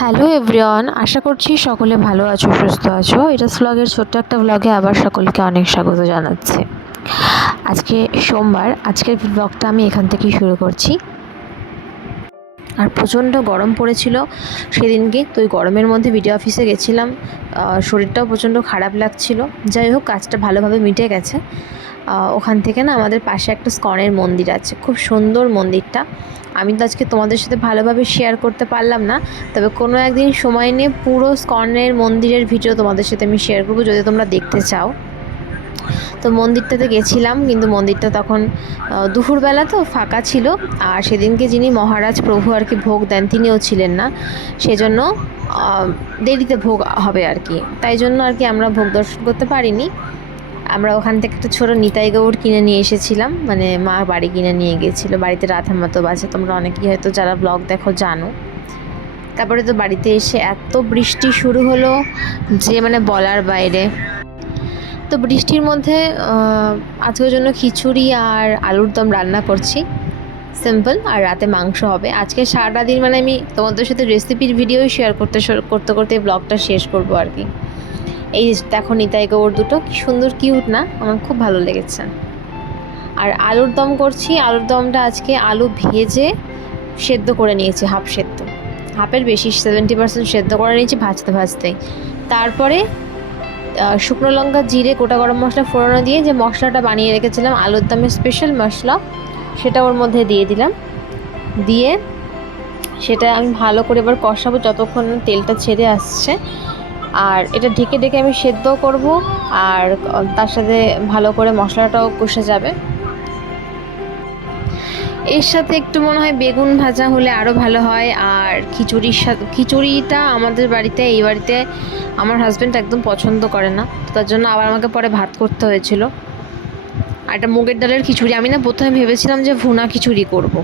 Hello everyone, আশা করছি সকলে ভালো আছো, সুস্থ আছো। এটা স্লগের ছোট্ট একটা ব্লগে আবার সকলকে অনেক স্বাগত জানাচ্ছি। আজকে সোমবার, আজকের ব্লগটা আমি এখান থেকেই শুরু করছি। আর প্রচণ্ড গরম পড়েছিল সেদিনকে, তো ওই গরমের মধ্যে ভিডিও অফিসে গেছিলাম। শরীরটাও প্রচণ্ড খারাপ লাগছিল। যাই হোক, কাজটা ভালোভাবে মিটে গেছে। ওখান থেকে না আমাদের পাশে একটা স্কনের মন্দির আছে। খুব সুন্দর মন্দিরটা। আমি তো আজকে তোমাদের সাথে ভালোভাবে শেয়ার করতে পারলাম না। তবে কোনো একদিন সময় নিয়ে পুরো স্কনের মন্দিরের ভিডিও তোমাদের সাথে আমি শেয়ার করব, যদি তোমরা দেখতে চাও। তো মন্দিরটাতে গেছিলাম, কিন্তু মন্দিরটা তখন দুপুরবেলা তো ফাঁকা ছিল। আর সেদিনকে যিনি মহারাজ প্রভু আর কি ভোগ দেন, তিনিও ছিলেন না। সেজন্য দেরিতে ভোগ হবে আর কি। তাই জন্য আর কি আমরা ভোগ দর্শন করতে পারিনি। আমরা ওখান থেকে একটা ছোটো নিতাই গৌড় কিনে নিয়ে এসেছিলাম। মানে মা বাড়ি কিনে নিয়ে গিয়েছিল। বাড়িতে রাতের মতো বাজে। তোমরা অনেকেই হয়তো যারা ব্লগ দেখো জানো। তারপরে তো বাড়িতে এসে এত বৃষ্টি শুরু হলো যে মানে বলার বাইরে। তো বৃষ্টির মধ্যে আজকের জন্য খিচুড়ি আর আলুর দম রান্না করছি। সিম্পল, আর রাতে মাংস হবে। আজকে সারাটা দিন মানে আমি তোমাদের সাথে রেসিপির ভিডিওই শেয়ার করতে করতে করতে ব্লগটা শেষ করব আর কি। এই দেখো নিতাই গোবর দুটো, কি সুন্দর কিউট না? আমার খুব ভালো লেগেছে। আর আলুর দম করছি, আলুর দমটা আজকে আলু ভেজে সেদ্ধ করে নিয়েছি, হাফ সেদ্ধ। হাফের বেশি সেভেন্টি পার্সেন্ট সেদ্ধ করে নিয়েছি ভাজতে ভাজতে। তারপরে শুকনো লঙ্কা, জিরে, গোটা গরম মশলা ফোড়নো দিয়ে যে মশলাটা বানিয়ে রেখেছিলাম, আলুর দমের স্পেশাল মশলা, সেটা ওর মধ্যে দিয়ে দিলাম। দিয়ে সেটা আমি ভালো করে এবার কষাবো যতক্ষণ তেলটা ছেড়ে আসছে। আর এটা ঢেকে ঢেকে আমি সেদ্ধ করব আর তার সাথে ভালো করে মশলাটাও কষে যাবে। এর সাথে একটু মনে হয় বেগুন ভাজা হলে আরও ভালো হয়। আর খিচুড়ির সাথে, খিচুড়িটা আমাদের বাড়িতে, এই বাড়িতে আমার হাজব্যান্ড একদম পছন্দ করে না। তার জন্য আবার আমাকে পরে ভাত করতে হয়েছিল। আর একটা মুগের ডালের খিচুড়ি। আমি না প্রথমে ভেবেছিলাম যে ভুনা খিচুড়ি করব।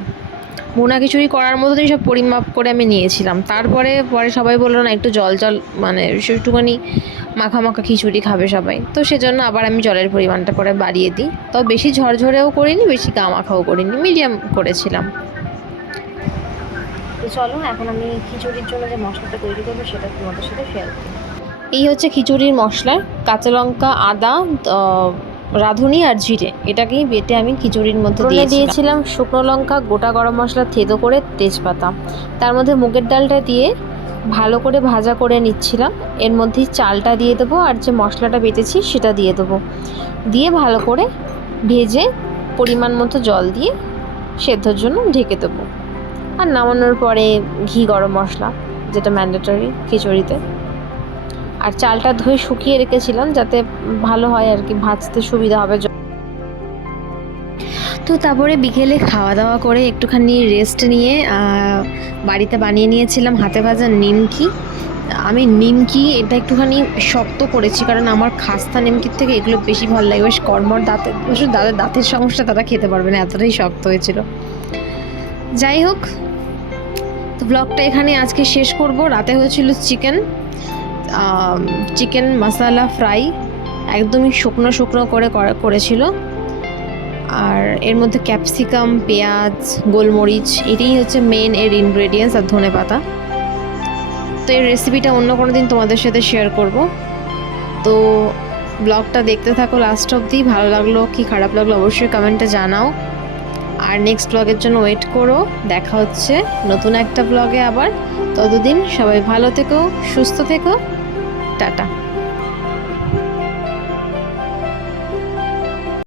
ভুনা খিচুড়ি করার মতনই সব পরিমাপ করে আমি নিয়েছিলাম। তারপরে পরে সবাই বলল না একটু জল জল মানে একটুখানি মাখা মাখা খিচুড়ি খাবে সবাই। তো সেজন্য আবার আমি জলের পরিমাণটা করে বাড়িয়ে দিই। তবে বেশি ঝরঝরেও করিনি বেশি গা মাখাও করিনি মিডিয়াম করেছিলাম। তো চলো এখন আমি খিচুড়ির জন্য যে মশলাটা তৈরি করব সেটা তোমাদের সাথে শেয়ার করি। এই হচ্ছে খিচুড়ির মশলা কাঁচা লঙ্কা আদা রাঁধুনি আর জিরে এটাকেই বেটে আমি খিচুড়ির মধ্যে দিয়ে দিয়েছিলাম শুকনো লঙ্কা গোটা গরম মশলা থেতো করে তেজপাতা। তার মধ্যে মুগের ডালটা দিয়ে ভালো করে ভাজা করে নিচ্ছিলাম। এর মধ্যেই চালটা দিয়ে দেবো আর যে মশলাটা বেটেছি সেটা দিয়ে দেবো। দিয়ে ভালো করে ভেজে পরিমাণ মতো জল দিয়ে সেদ্ধর জন্য ঢেকে দেবো। আর নামানোর পরে ঘি গরম মশলা যেটা ম্যান্ডেটরি খিচুড়িতে। আর চালটা ধুয়ে শুকিয়ে রেখেছিলাম যাতে ভালো হয় আর কি, ভাজতে সুবিধা হবে। তো তারপরে বিকেলে খাওয়া দাওয়া করে একটুখানি রেস্ট নিয়ে বাড়িতে বানিয়ে নিয়েছিলাম হাতে ভাজা নিমকি। আমি নিমকি এটা একটুখানি শক্ত করেছি কারণ আমার খাস্তা নিমকির থেকে এগুলো বেশি ভালো লাগে। বেশ কর্মর দাঁতের অবশ্য দাঁতের দাঁতের সমস্যা তারা খেতে পারবে না, এতটাই শক্ত হয়েছিল। যাই হোক, তো ব্লগটা এখানে আজকে শেষ করব। রাতে হয়েছিল চিকেন চিকেন মশালা ফ্রাই একদমই শুকনো শুকনো করে করেছিল। আর এর মধ্যে ক্যাপসিকাম, পেঁয়াজ, গোলমরিচ, এটাই হচ্ছে মেন এর ইনগ্রেডিয়েন্টস আর ধনে পাতা। তো এই রেসিপিটা অন্য কোনো দিন তোমাদের সাথে শেয়ার করব। তো ব্লগটা দেখতে থাকো লাস্ট অবধি, ভালো লাগল কি খারাপ লাগল অবশ্যই কমেন্টে জানাও। আর নেক্সট ব্লগের জন্য ওয়েট করো, দেখা হচ্ছে নতুন একটা ব্লগে আবার। ততদিন সবাই ভালো থেকো, সুস্থ থেকো। টাটা।